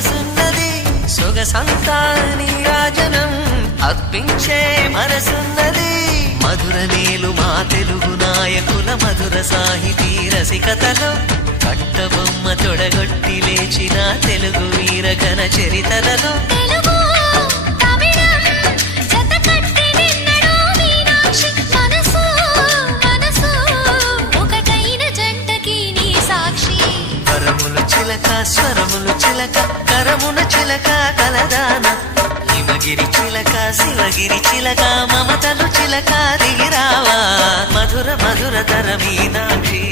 వయసున్నది సొగసంతా నీరాజనం అర్పించే మనసున్నది మధుర నేలు మా తెలుగు నాయకుల మధుర సాహితీ రసికతలో కట్టబొమ్మ తొడగొట్టి లేచిన తెలుగు వీరగణ చరితలలో స్వరములు చిలక కరమున చిలక కలదాన హిమగిరి చిలక శివగిరి చిలక మమతలు చిలక దిగిరావా మధుర మధుర తర మీనాక్షి